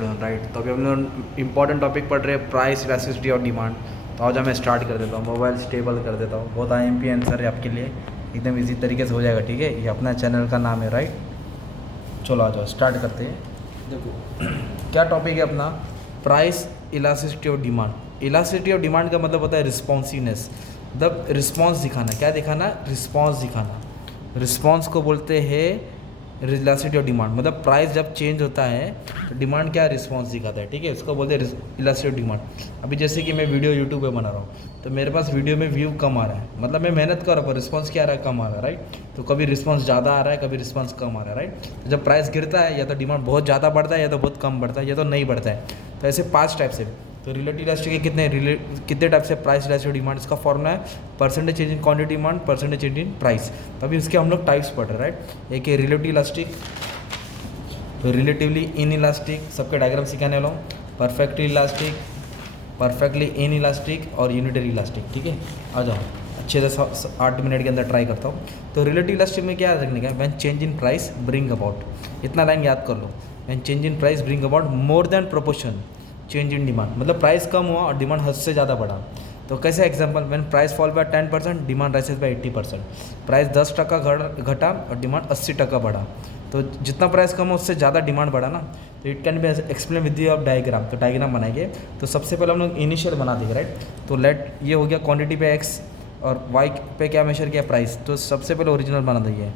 Student right. तो अभी हम लोग इंपॉर्टेंट टॉपिक पढ़ रहे हैं प्राइस इलास्टिसिटी और डिमांड। तो आज मैं स्टार्ट कर देता हूँ, मोबाइल स्टेबल कर देता हूँ। बहुत IMP आंसर है आपके लिए, एकदम इजी तरीके से हो जाएगा। ठीक है, ये अपना चैनल का नाम है राइट। चलो आ जाओ स्टार्ट करते हैं। देखो क्या टॉपिक है अपना, प्राइस इलास्टिसिटी और डिमांड। इलास्टिसिटी और डिमांड का मतलब होता है रिस्पॉन्सिवनेस, मतलब रिस्पॉन्स दिखाना। क्या दिखाना? रिस्पॉन्स दिखाना। रिस्पॉन्स को बोलते हैं इलास्टिसिटी और डिमांड। मतलब प्राइस जब चेंज होता है तो डिमांड क्या रिस्पॉन्स दिखाता है। ठीक है, इसको बोलते हैं इलास्टिसिटी डिमांड। अभी जैसे कि मैं वीडियो यूट्यूब पे बना रहा हूँ तो मेरे पास वीडियो में व्यू कम आ रहा है, मतलब मैं मेहनत कर रहा हूँ पर रिस्पॉन्स क्या आ रहा है? कम आ रहा है राइट। तो कभी रिस्पॉन्स ज़्यादा आ रहा है, कभी रिस्पॉन्स कम आ रहा है राइट। तो जब प्राइस गिरता है या तो डिमांड बहुत ज़्यादा बढ़ता है, या तो बहुत कम बढ़ता है, या तो नहीं बढ़ता है। तो ऐसे 5 टाइप से। तो रिलेटिव इलास्टिसिटी के कितने टाइप से प्राइस इलास्टिसिटी डिमांड? इसका फॉर्मूला है percentage change in quantity demand, percentage change in price. तो अभी इसके हम लोग टाइप्स पढ़ रहे हैं राइट। एक है relative elastic, relatively in elastic, सबके डायग्राम सिखाने वाला हूँ। Perfectly elastic, perfectly in elastic और यूनिटरी इलास्टिक। ठीक है, आ जाओ अच्छे से 8 मिनट के अंदर ट्राई करता हूँ। तो रिलेटिव इलास्टिक में क्या रखने का है? When change in price bring about, इतना लाइन याद कर लो। When change in price bring about more than proportion change in demand, मतलब प्राइस कम हुआ और डिमांड हद से ज़्यादा बढ़ा। तो कैसे example, when price fall by 10% demand rises by 80%। Price 10% घटा और डिमांड 80% बढ़ा। तो जितना प्राइस कम हो उससे ज़्यादा डिमांड बढ़ा ना। तो it can be explain with the of diagram. तो डायग्राम बनाएंगे। तो सबसे पहले हम लोग इनिशियल बना देंगे राइट। तो लेट ये हो गया क्वांटिटी पे x और y पे क्या मेजर किया? प्राइस। तो सबसे पहले ओरिजिनल बना देंगे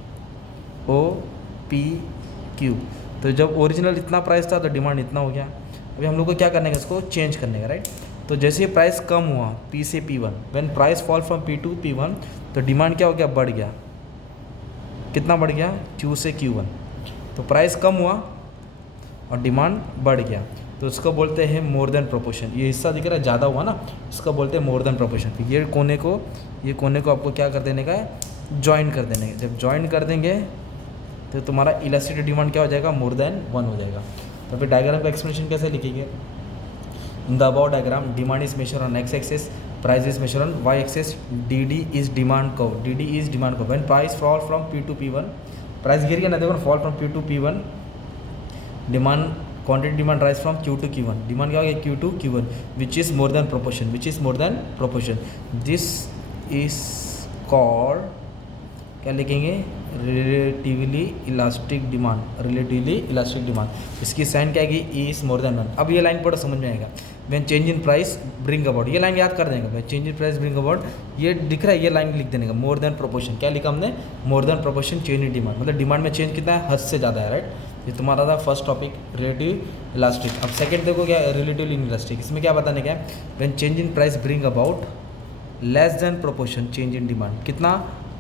OPQ। तो जब ओरिजिनल इतना प्राइस था तो डिमांड इतना हो गया। अभी हम लोग को क्या करने का? इसको चेंज करने का राइट। तो जैसे प्राइस कम हुआ P से P1, when price fall from P to P1, तो डिमांड क्या हो गया? बढ़ गया। कितना बढ़ गया? Q से Q1। तो प्राइस कम हुआ और डिमांड बढ़ गया, तो इसको बोलते हैं मोर देन प्रोपोर्शन। ये हिस्सा दिख रहा है ज़्यादा हुआ ना, इसको बोलते हैं मोर देन प्रोपोर्शन। ये कोने को आपको क्या कर देने का है? ज्वाइन कर देने का। जब ज्वाइन कर देंगे तो तुम्हारा इलास्टिसिटी डिमांड क्या हो जाएगा? मोर देन 1 हो जाएगा। तो फिर डायग्राम का एक्सप्लेनेशन कैसे लिखेंगे? In the about diagram demand is major on x axis, price is major on y axis, DD is demand curve. DD is demand curve. When price fall from P to P1, price गिर गया ना, देखो fall from P to P1, demand quantity demand rise from Q to Q1, demand क्या हो गया? Q to Q1 which is more than proportion, which is more than proportion. This is called, क्या लिखेंगे? Relatively elastic demand, relatively elastic demand. इसकी sign क्या आएगी? E is more than 1। अब ये लाइन पढ़ो, समझ में आएगा। When change in price bring about, ये लाइन याद कर देंगे। When change in price bring about, ये दिख रहा है, ये लाइन लिख देने का। मोर देन प्रोपोर्शन, क्या लिखा हमने? मोर than proportion change in demand, मतलब डिमांड में चेंज कितना है? हद से ज़्यादा है राइट। ये तुम्हारा था फर्स्ट टॉपिक रिलेटिव इलास्टिक। अब सेकंड देखो क्या है? Relative in elastic. इसमें क्या बताने का है? When change in price bring about less than proportion change in demand. कितना?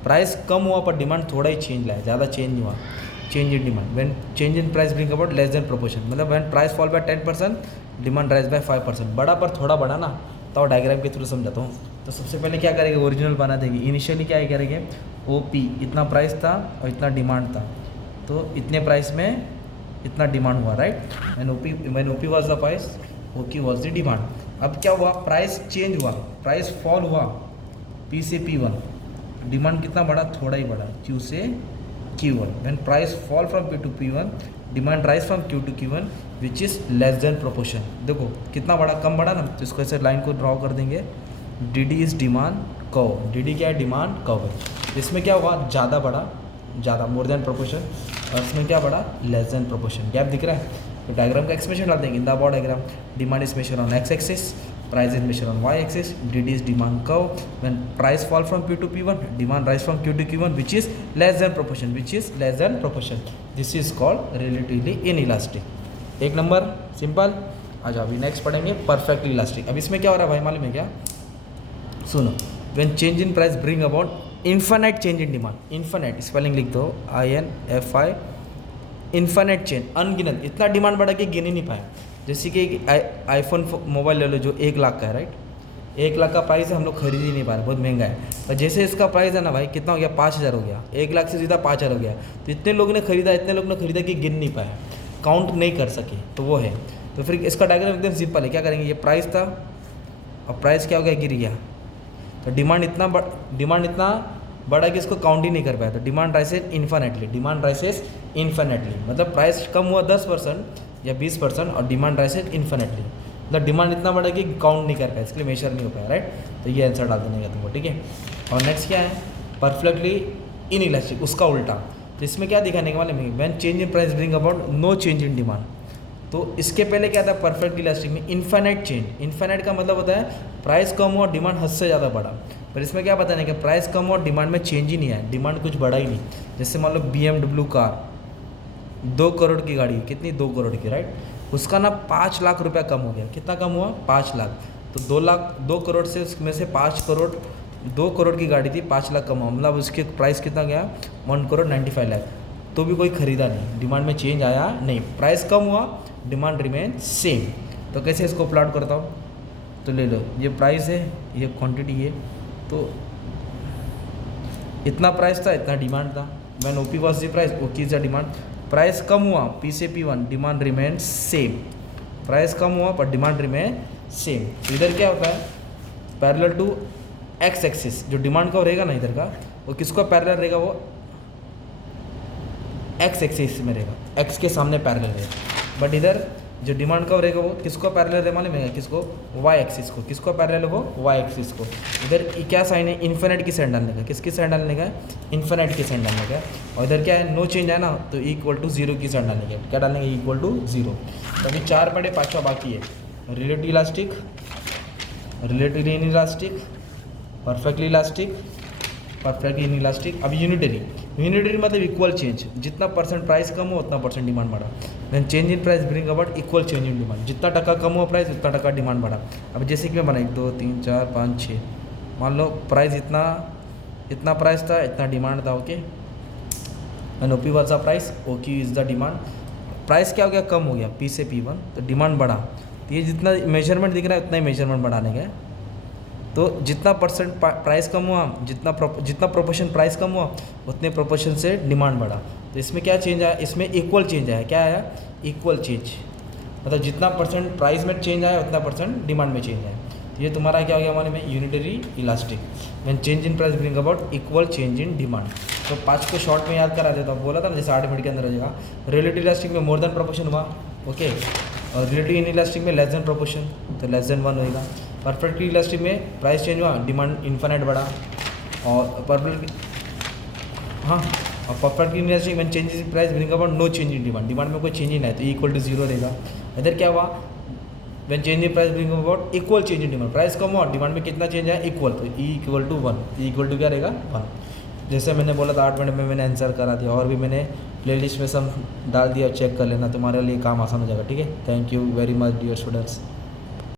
प्राइस कम हुआ पर डिमांड थोड़ा ही चेंज लाया, ज़्यादा चेंज नहीं हुआ। Change in demand when change in price bring about less than proportion, मतलब when price fall by 10% demand rise by 5%। बड़ा पर थोड़ा बड़ा ना, तो डायग्राम के थ्रू समझाता हूँ। तो सबसे पहले क्या करेंगे? ओरिजिनल बना देंगे। इनिशियली क्या करेंगे? OP इतना प्राइस था और इतना डिमांड था, तो इतने प्राइस में इतना डिमांड हुआ right. When OP was the price, OQ was the demand. अब क्या हुआ? प्राइस चेंज हुआ, प्राइस फॉल हुआ P से P1, डिमांड कितना बढ़ा? थोड़ा ही बढ़ा, Q से Q1। When price fall from P to P1, demand rise from Q to Q1 which is less than proportion. देखो कितना बढ़ा? कम बढ़ा ना, तो इसको ऐसे लाइन को ड्रॉ कर देंगे। DD is demand curve. DD क्या है? Demand curve. इसमें क्या हुआ? ज़्यादा बढ़ा, ज़्यादा मोर देन प्रोपोर्शन, और इसमें क्या बढ़ा? Less than proportion. गैप दिख रहा है? तो डायग्राम का एक्सप्रेशन डाल देंगे। In the about diagram demand is major on x axis, price is measured on y axis, DD is demand curve. When price fall from P to P1, demand rise from Q to Q1 which is less than proportion, which is less than proportion. This is called relatively inelastic. एक number simple. आ जाओ अभी next पढ़ेंगे perfectly elastic. अब इसमें क्या हो रहा है भाई मालूम है क्या? सुनो, when change in price bring about infinite change in demand. Infinite spelling लिख दो, INFI, इन्फाइनाइट चेंज, अनगिनत। इतना डिमांड बढ़ा कि गिन ही नहीं पाया। जैसे कि आईफोन मोबाइल ले लो जो 1 लाख का है राइट। 1 लाख का प्राइस है, हम लोग खरीद ही नहीं पा रहे, बहुत महंगा है। पर जैसे इसका प्राइस है ना भाई, कितना हो गया? 5000 हो गया। 1 लाख से सीधा 5000 हो गया। तो इतने लोगों ने खरीदा कि गिन नहीं पाया, काउंट नहीं कर सके, तो वो है। तो फिर इसका डायग्राम एकदम सिंपल है। क्या करेंगे? ये प्राइस था और प्राइस क्या हो गया? गिर गया। तो डिमांड इतना बढ़ा कि इसको काउंट ही नहीं कर पाया। तो डिमांड राइसेस इन्फाइनेटली, डिमांड राइसेस इन्फाइनेटली, मतलब प्राइस कम हुआ 10%, या 20% और डिमांड राइसेज इन्फिनिटली, मतलब डिमांड इतना बढ़ा कि काउंट नहीं कर पाया, इसके लिए मेजर नहीं हो पाया, राइट। तो ये आंसर डाल देने का तुमको, ठीक है। और नेक्स्ट क्या है, परफेक्टली इन इलास्टिक, उसका उल्टा। तो इसमें क्या दिखाने के वाले में, when change in price bring about no change in demand. तो इसके पहले क्या था, परफेक्ट इलास्टिक में इन्फिनिट चेंज। इन्फिनिट का मतलब होता है प्राइस कम हुआ, डिमांड हद से ज़्यादा बढ़ा। पर इसमें क्या बताने का, प्राइस कम हुआ, डिमांड में चेंज ही नहीं है, डिमांड कुछ बढ़ा ही नहीं। जैसे मान लो BMW कार 2 करोड़ की गाड़ी, कितनी, 2 करोड़ की, राइट। उसका ना 5 लाख रुपया कम हो गया, कितना कम हुआ, 5 लाख। तो 2 करोड़ से, उसमें से 5 करोड़, 2 करोड़ की गाड़ी थी, 5 लाख कम हुआ, मतलब उसके प्राइस कितना गया, 1 करोड़ 95 लाख। तो भी कोई ख़रीदा नहीं, डिमांड में चेंज आया नहीं, प्राइस कम हुआ, डिमांड रिमेन सेम। तो कैसे इसको प्लॉट करता हूँ, तो ले लो, ये प्राइस है, ये क्वांटिटी है, तो इतना प्राइस था, इतना डिमांड था। When OP was the price, OQ is the demand. Price कम हुआ, P से P1, demand remain same. Price कम हुआ पर डिमांड रिमेन सेम। तो इधर क्या होता है, पैरेलल टू एक्स एक्सिस, जो डिमांड का रहेगा ना इधर का, वो किसको पैरेलल रहेगा, वो एक्स एक्सिस में रहेगा, एक्स के सामने पैरेलल रहेगा। बट इधर जो डिमांड का रहेगा वो किसको पैरेलल रहेगा मालूम है, किसको, वाई एक्सिस को। किसको पैरेलल हो, वाई एक्सिस को। इधर क्या साइन है, इन्फिनिट की साइन डालने का, किसकी साइन डालने का, इन्फिनिट की साइन डालने का। और इधर क्या है, नो चेंज है ना, तो इक्वल टू 0 की साइन डालने का, क्या डालने का, इक्वल टू 0। तो अभी 4 पढ़े, 5वां बाकी है, relative elastic, relative inelastic, perfectly elastic, perfectly inelastic. अब यूनिटरी, यूनिटरी मतलब इक्वल चेंज, जितना परसेंट प्राइस कम हो उतना परसेंट डिमांड बढ़ा। Then change in price bring about equal change in demand, जितना टका कम हुआ प्राइस उतना टका डिमांड बढ़ा। अब जैसे कि मैं बनाई 2 3 4 5 6, मान लो प्राइस इतना प्राइस था, इतना डिमांड था, okay. And OP was the price, OQ is the demand. Price क्या हो गया, कम हो गया, P से P1, तो डिमांड बढ़ा। तो ये जितना मेजरमेंट दिख रहा है उतना ही मेजरमेंट बढ़ाने का है। तो जितना परसेंट प्राइस कम हुआ, जितना प्रोपोर्शन प्राइस कम हुआ, उतने प्रोपोर्शन से डिमांड बढ़ा। तो इसमें क्या चेंज आया, इसमें इक्वल चेंज आया, क्या आया, इक्वल चेंज। मतलब जितना परसेंट प्राइस में चेंज आया उतना परसेंट डिमांड में चेंज आया। तो ये तुम्हारा क्या हो गया हमारे में, unitary elastic. When change in price bring about equal change in demand. तो 5 को शॉर्ट में याद करा देता हूँ, बोला था ना जैसे 8 मिनट के अंदर हो जाएगा। रिलेटिव इलास्टिक में मोर देन प्रोपोर्शन हुआ, ओके। और रिलेटिव इन इलास्टिक में लेस देन प्रोपोर्शन, तो लेस देन 1 होगा। परफेक्टली इलास्टिक में प्राइस चेंज हुआ, डिमांड इन्फिनिट बढ़ा। और परफेक्टली इलास्टिक में change in price bring about no change in demand, demand में कोई चेंज ही नहीं है, तो इक्वल टू 0 रहेगा। इधर क्या हुआ, when change in price bring about equal change in demand, price कम हुआ, डिमांड में कितना चेंज है, इक्वल, तो इक्वल टू 1, इक्वल टू क्या रहेगा, 1। जैसे मैंने बोला था 8 मिनट में मैंने आंसर करा दिया, और भी मैंने प्लेलिस्ट में सब डाल दिया, चेक कर लेना, तुम्हारे लिए काम आसान हो जाएगा, ठीक है। Thank you very much dear students.